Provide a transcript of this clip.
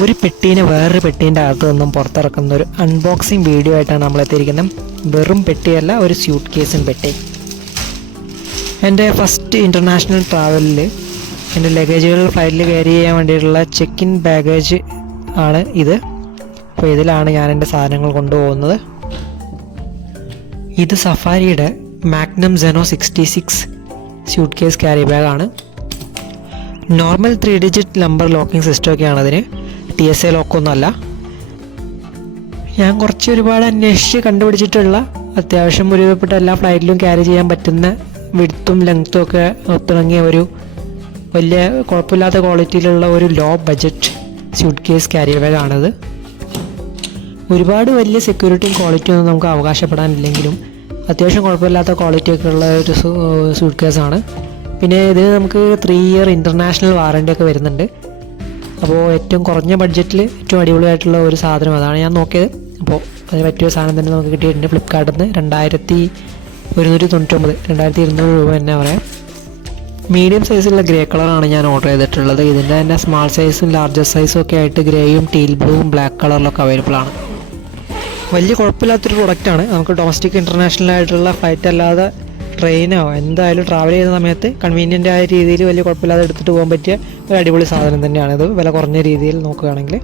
ഒരു പെട്ടീനെ വേറൊരു പെട്ടീൻ്റെ അകത്ത് നിന്നും പുറത്തിറക്കുന്ന ഒരു അൺബോക്സിങ് വീഡിയോ ആയിട്ടാണ് നമ്മളെത്തിയിരിക്കുന്നത്. വെറും പെട്ടിയല്ല, ഒരു സ്യൂട്ട് കേസും പെട്ടി. എൻ്റെ ഫസ്റ്റ് ഇൻ്റർനാഷണൽ ട്രാവലിൽ എൻ്റെ ലഗേജുകൾ ഫ്ലൈറ്റിൽ ക്യാരി ചെയ്യാൻ വേണ്ടിയിട്ടുള്ള ചെക്ക് ഇൻ ബാഗേജ് ആണ് ഇത്. അപ്പോൾ ഇതിലാണ് ഞാൻ എൻ്റെ സാധനങ്ങൾ കൊണ്ടുപോകുന്നത്. ഇത് സഫാരിയുടെ മാഗ്നം സെനോ 66 സ്യൂട്ട് കേസ് ക്യാരി ബാഗാണ്. നോർമൽ 3 ഡിജിറ്റ് നമ്പർ ലോക്കിംഗ് സിസ്റ്റമൊക്കെയാണ് അതിന്, TSA ലോക്കൊന്നുമല്ല. ഞാൻ ഒരുപാട് അന്വേഷിച്ച് കണ്ടുപിടിച്ചിട്ടുള്ള അത്യാവശ്യം ഒരുവിധപ്പെട്ട എല്ലാ ഫ്ലൈറ്റിലും ക്യാരി ചെയ്യാൻ പറ്റുന്ന വിഡ്ത്തും ലെങ്ത്തും ഒക്കെ ഒത്തിണങ്ങിയ ഒരു വലിയ കുഴപ്പമില്ലാത്ത ക്വാളിറ്റിയിലുള്ള ഒരു low budget suitcase carry ബാഗാണിത്. ഒരുപാട് വലിയ സെക്യൂരിറ്റിയും ക്വാളിറ്റിയും ഒന്നും നമുക്ക് അവകാശപ്പെടാനില്ലെങ്കിലും അത്യാവശ്യം കുഴപ്പമില്ലാത്ത ക്വാളിറ്റിയൊക്കെ ഉള്ള ഒരു സ്യൂട്ട് കേസാണ്. പിന്നെ ഇതിന് നമുക്ക് 3 ഇയർ ഇൻ്റർനാഷണൽ വാറണ്ടി ഒക്കെ വരുന്നുണ്ട്. അപ്പോൾ ഏറ്റവും കുറഞ്ഞ ബഡ്ജറ്റിൽ ഏറ്റവും അടിപൊളിയായിട്ടുള്ള ഒരു സാധനം അതാണ് ഞാൻ നോക്കിയത്. അപ്പോൾ അതിന് പറ്റിയ സാധനം തന്നെ നമുക്ക് കിട്ടിയിട്ടുണ്ട് ഫ്ലിപ്കാർട്ടിൽ നിന്ന്. 2299 രൂപ തന്നെ പറയാം. മീഡിയം സൈസിലുള്ള ഗ്രേ കളറാണ് ഞാൻ ഓർഡർ ചെയ്തിട്ടുള്ളത്. ഇതിൻ്റെ തന്നെ സ്മാൾ സൈസും ലാർജർ സൈസും ഒക്കെ ആയിട്ട് ഗ്രേയും ടീൽ ബ്ലൂവും ബ്ലാക്ക് കളറിലൊക്കെ അവൈലബിൾ ആണ്. വലിയ കുഴപ്പമില്ലാത്തൊരു പ്രൊഡക്റ്റാണ്. നമുക്ക് ഡൊമസ്റ്റിക് ഇൻ്റർനാഷണൽ ആയിട്ടുള്ള ഫ്ലൈറ്റ് അല്ലാതെ ട്രെയിനോ എന്തായാലും ട്രാവൽ ചെയ്യുന്ന സമയത്ത് കൺവീനിയൻ്റ് ആയ രീതിയിൽ വലിയ കുഴപ്പമില്ലാതെ എടുത്തിട്ട് പോകാൻ പറ്റിയ ഒരു അടിപൊളി സാധനം തന്നെയാണിത്, വില കുറഞ്ഞ രീതിയിൽ നോക്കുകയാണെങ്കിൽ.